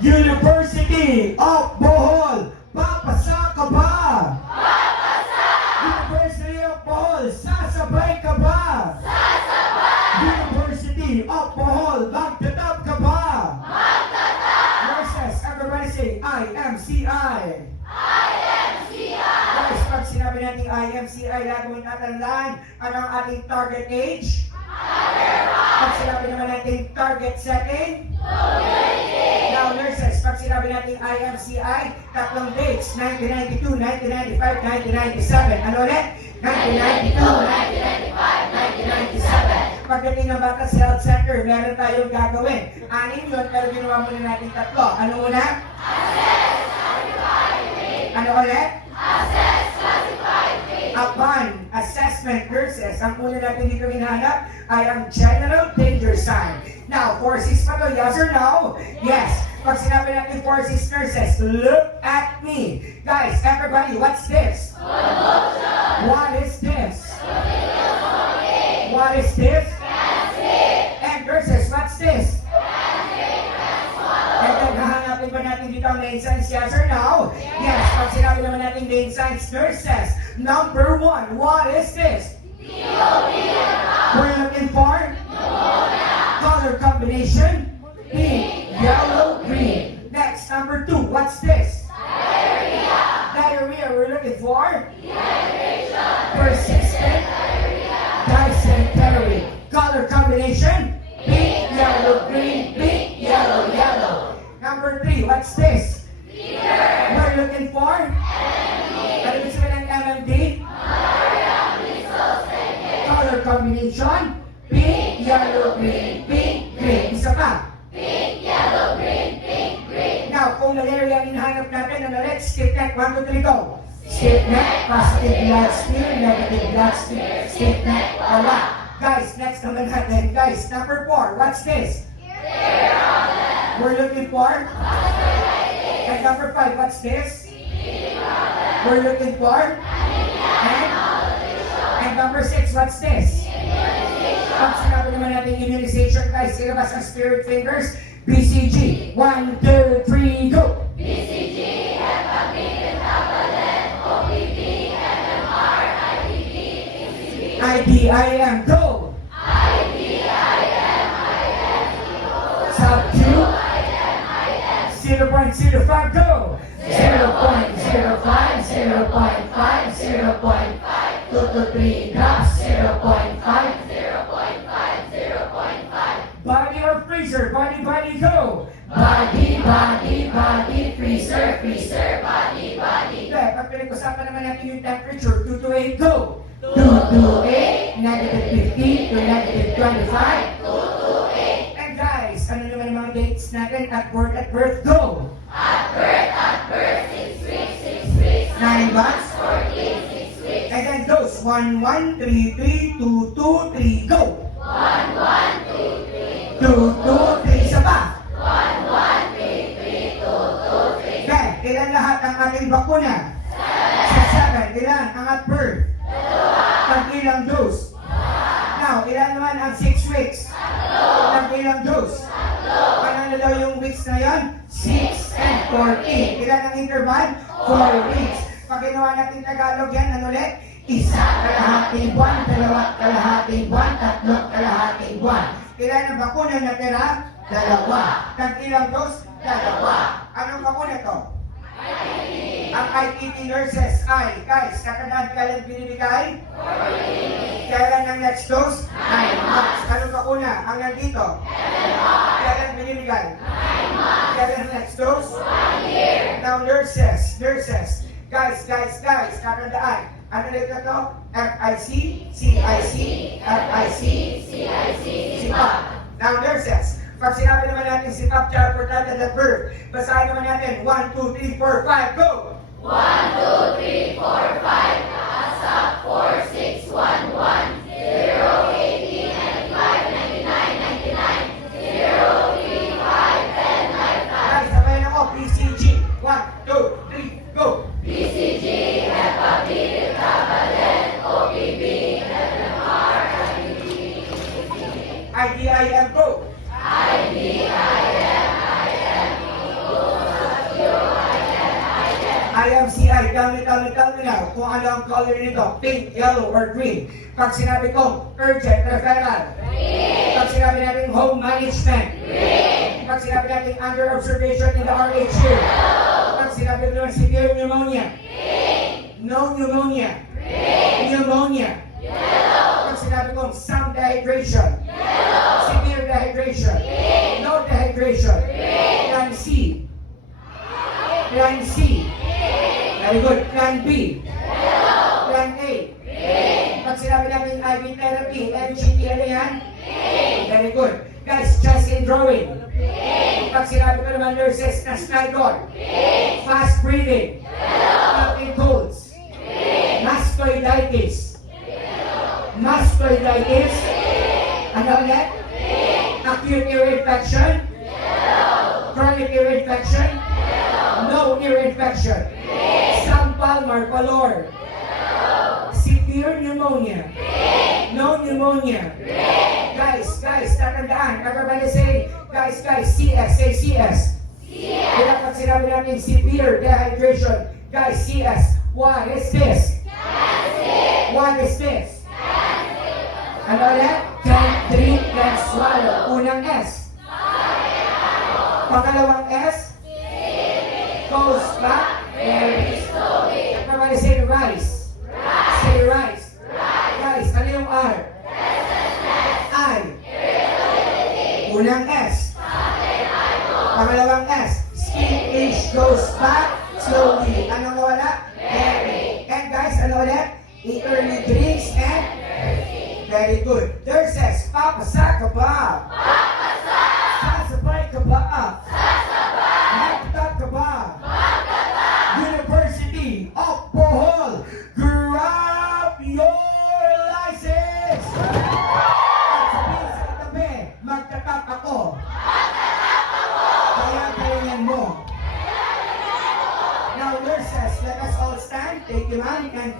University of Bohol, papasa ka ba? University of Bohol, sasabay ka ba? University of Bohol, magtatab ka ba? Nurses, everybody say, IMCI. Guys, pag sinabi natin IMCI, gagawin natin lang, ano ang ating target age? Pag sinabi naman natin target setting? Now, nurses, pag sinabi natin IMCI, tatlong dates, 1992, 1995, 1997. Ano ulit? 1992, 1995, 1997. Pagdating ng bata sa health center, meron tayong gagawin. Anim yun, pero ginawa muna natin tatlo. Ano una? Ano ulit? Upon assessment nurses, ang una natin dito hinahanap ay ang general danger sign. Now, 4-6 pa to, yes or no? Yes. Pag sinabi natin 4-6 nurses, look at me. Guys, everybody, what's this? What is this? What is this? And nurses, what's this? And then, hahanapin ba natin dito ang main signs, yes or no? Yes. Pag sinabi naman natin main signs, nurses, number 1, what is this? We're looking for? Color combination? Pink, yellow, green. Next, number 2, what's this? Diarrhea, we're looking for? Persistent? Dysentery. Color combination? Pink, yellow, green, pink, yellow, yellow. Number 3, what's this? We're looking for? Ano ibig sabihin ng MMD? Color combination? Pink, yellow, green, pink, green. Isa pa? Now, kung malaria ang hinahanap natin, ano ulit? Stiff neck, 1, 2, 3, go. Stiff neck, positive blood smear, negative blood smear, stiff neck, wala. Guys, next naman natin. Guys, number 4, what's this? We're looking for? And number 5, what's this? We're looking for? And number 6, what's this? Pag sinabi naman natin immunization, guys, ilabas ang spirit fingers. BCG. 1, 2, 3, go! BCG, hepatitis, hepatitis, OPV, MMR, IPV, PCV, IDIM, go! Sub-Q, 0.05, go! 0.05, 0.5, 0.5, 2 to 3 drops, 0.5, 0.5. Body or freezer, body, go! body, freezer, body. Okay, pag pinag-usapan naman natin yung temperature, 2 to 8, go! 2 to 8, Negative 15 to negative 25. 2 to 8. And guys, ano naman ang mga dates natin at birth, go! At birth, 6 weeks, 9 months. 14, 6 weeks. And then dose, 1, 1, 3, 3, 2, 2, 3, go! 1, 1, 2, 3, 2, 2, 3, isa pa. 1, 1, 3, 3, 2, 2, 3. Okay, ilan lahat ang ating bakuna? Sa 7. Ilan ang at birth? Pag ilang dose? Now, ilan naman ang 6 weeks? Pag ilang dose? Ano daw yung weeks na yon? 6 and 14. Ilan ang interval? 4 weeks. Pag ginawa natin Tagalog yan, ano ulit? Isa kalahating buwan, dalawa kalahating buwan, tatlo kalahating buwan. Ilan ang bakuna na tira? 2. Tag ilang dose? 2. Anong bakuna to? Ang IPT nurses ay, guys, kakadaan kailan binibigay? 14. Kailan ang next dose? 9 months. Anong bakuna? Ang nandito? Kailan binibigay? 9 months. Kailan ang next dose? 1 year. Now, nurses, guys, kakadaan. Ano dito to? FIC, CIC, FIC, CIC, CPAP. Now, nurses, pag sinabi naman natin CPAP, child protected at birth, basahin naman natin, 1, 2, 3, 4, 5, go! 1, 2, 3, 4, 5. Stop 4, 6, 1, 1. 0, 80, 95, 99, 99. 0, 3, 5, 10, 9, 5. Guys, sabayan ako, BCG. 1, 2, 3, go! BCG, hepatitis, hepatitis, OPV, MMR, IPV, IDIM, go! IDIM, Right, tell me now kung ano ang color nito, pink, yellow, or green. Pag sinabi ko, urgent referral. Green. Pag sinabi natin home management. Green. Pag sinabi natin under observation in the RHU. Yellow. Pag sinabi natin severe pneumonia. Green. No pneumonia. Green. Pneumonia. Yellow. Pag sinabi ko some dehydration. Yellow. Severe dehydration. Green. No dehydration. Green. Plan C. Plan C. Very good. Plan B. Yellow. Plan A. Green. Pag sinabi namin IV therapy, MGT, ano yan? Green. Very good. Guys, chest in drawing. Green. Pag sinabi ko naman nurses na stridor. Green. Fast breathing. Yellow. Cough colds. Green. Mastoiditis. Yellow. Mastoiditis. Green. Ano ulit? Green. Acute ear infection. Yellow. Chronic ear infection. No ear infection. Green. Some palmar pallor. Yellow. Severe pneumonia. Green. No pneumonia. Green. Guys, tatandaan. Everybody say, guys, CS. Say CS. CS. Kaya pag sinabi natin severe dehydration, guys, CS. What is this? Acid. What is this? Acid. Ano ulit? Can drink, can swallow. Unang S. Pangalawang S. Goes back very slowly. Everybody say rice. Rice. Say rice. Rice. Guys, ano yung R? I. Unang S. Pangalawang S. Skin goes back slowly. Anong nawala? Very. And guys, ano ulit? Eat early drinks and very good. Nurses, papasak ka ba? Sasabay ka ba? Magtag ka ba? University of Bohol, grab your license! At sabihin sa itabi, magtatap ako. Kaya galingan mo. Now nurses, let us all stand. Take your hand and